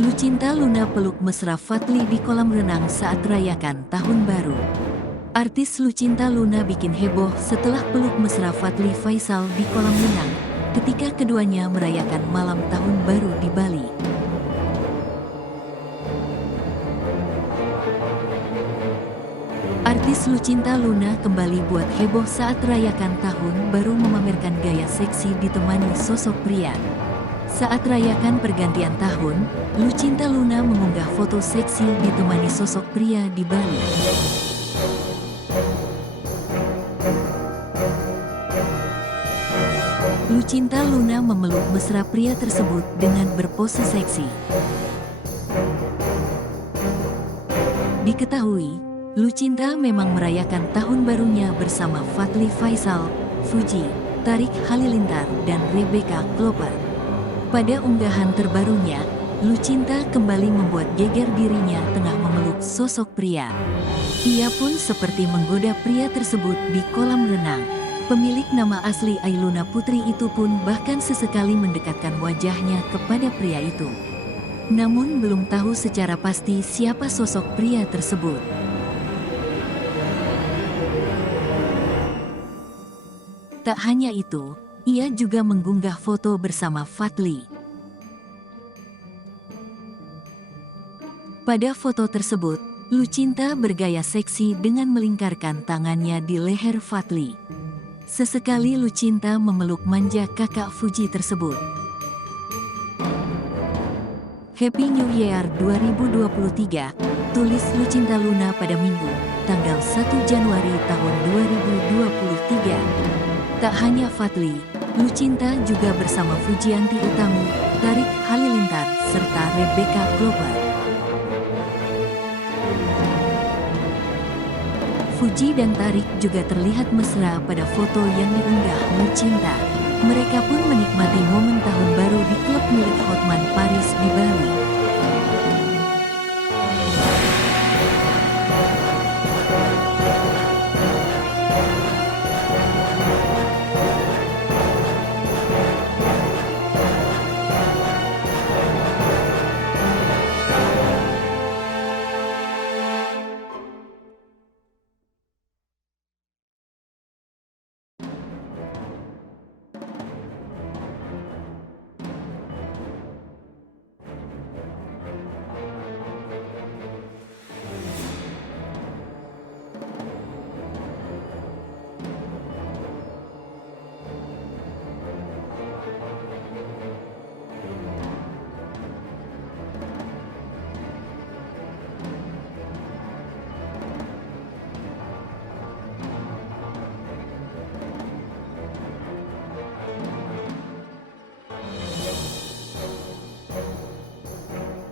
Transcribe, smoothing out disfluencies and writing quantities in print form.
Lucinta Luna peluk mesra Fadly di kolam renang saat rayakan Tahun Baru. Artis Lucinta Luna bikin heboh setelah peluk mesra Fadly Faisal di kolam renang ketika keduanya merayakan malam Tahun Baru di Bali. Artis Lucinta Luna kembali buat heboh saat rayakan Tahun Baru memamerkan gaya seksi ditemani sosok pria. Saat rayakan pergantian tahun, Lucinta Luna mengunggah foto seksi ditemani sosok pria di Bali. Lucinta Luna memeluk mesra pria tersebut dengan berpose seksi. Diketahui, Lucinta memang merayakan tahun barunya bersama Fadly Faisal, Fuji, Tarik Halilintar, dan Rebecca Klopper. Pada unggahan terbarunya, Lucinta kembali membuat geger dirinya tengah memeluk sosok pria. Ia pun seperti menggoda pria tersebut di kolam renang. Pemilik nama asli Ailuna Putri itu pun bahkan sesekali mendekatkan wajahnya kepada pria itu. Namun belum tahu secara pasti siapa sosok pria tersebut. Tak hanya itu, ia juga mengunggah foto bersama Fadly. Pada foto tersebut, Lucinta bergaya seksi dengan melingkarkan tangannya di leher Fadly. Sesekali Lucinta memeluk manja kakak Fuji tersebut. Happy New Year 2023, tulis Lucinta Luna pada Minggu, tanggal 1 Januari tahun 2023. Tak hanya Fadly, Lucinta juga bersama Fujianti Utami, Tarik Halilintar, serta Rebecca Klopper. Fuji dan Tarik juga terlihat mesra pada foto yang diunggah Lucinta. Mereka pun menikmati momen tahun baru di klub milik Hotman Paris di Bali.